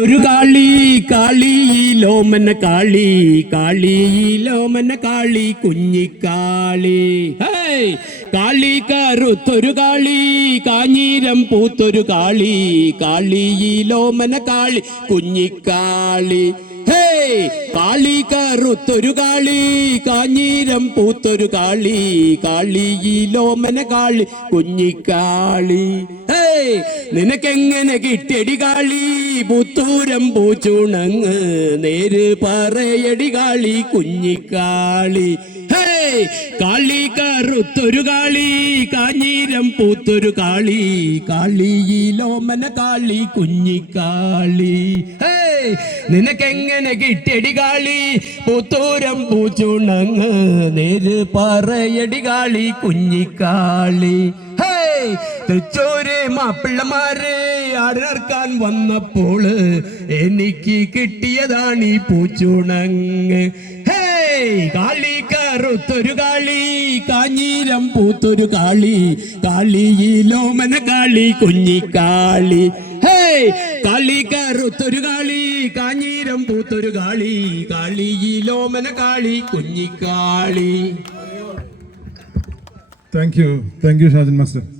ഒരു കാളി കാളിയിലോമന കാളി കാളിയിലോമന കാളി കുഞ്ഞിക്കാളി കാളി കറുത്തൊരു കാളി കാഞ്ഞീരം പൂത്തൊരു കാളി കാളിയിലോമന കാളി കുഞ്ഞിക്കാളി കാളി കറുത്തൊരു കാളി കാഞ്ഞീരം പൂത്തൊരു കാളി കാളിയിലോമന കാളി കുഞ്ഞിക്കാളി നിനക്കെങ്ങനെ കിട്ടിയടി കാളി പുത്തൂരം പൂച്ചുണങ്ങ് നേര് പറയടി കാളി കുഞ്ഞിക്കാളി കാളി കറുത്തൊരു കാളി കാഞ്ഞീരം പൂത്തൊരു കാളി കാളിയിലോമന കാളി കുഞ്ഞിക്കാളി നിനക്കെങ്ങനെ കിട്ടിയടി കാളി പുത്തൂരം പൂച്ചുണങ്ങ് നേര് പറയടി കാളി കുഞ്ഞിക്കാളി തൃച്ചോര് മാപ്പിള്ളമാരെ ആടിറക്കാൻ വന്നപ്പോൾ എനിക്ക് കിട്ടിയതാണ് ഈ പൂച്ചുണങ്ങ് കാളി കറുത്തൊരു കാളി കാഞ്ഞീരം പൂത്തൊരു കാളി കാളിയിലോമന കാളി കുഞ്ഞിക്കാളി കാളി കറുത്തൊരു കാളി കാഞ്ഞീരം പൂത്തൊരു കാളി കാളിയിലോമന കാളി Kunjikali. Thank you, Shajan Master.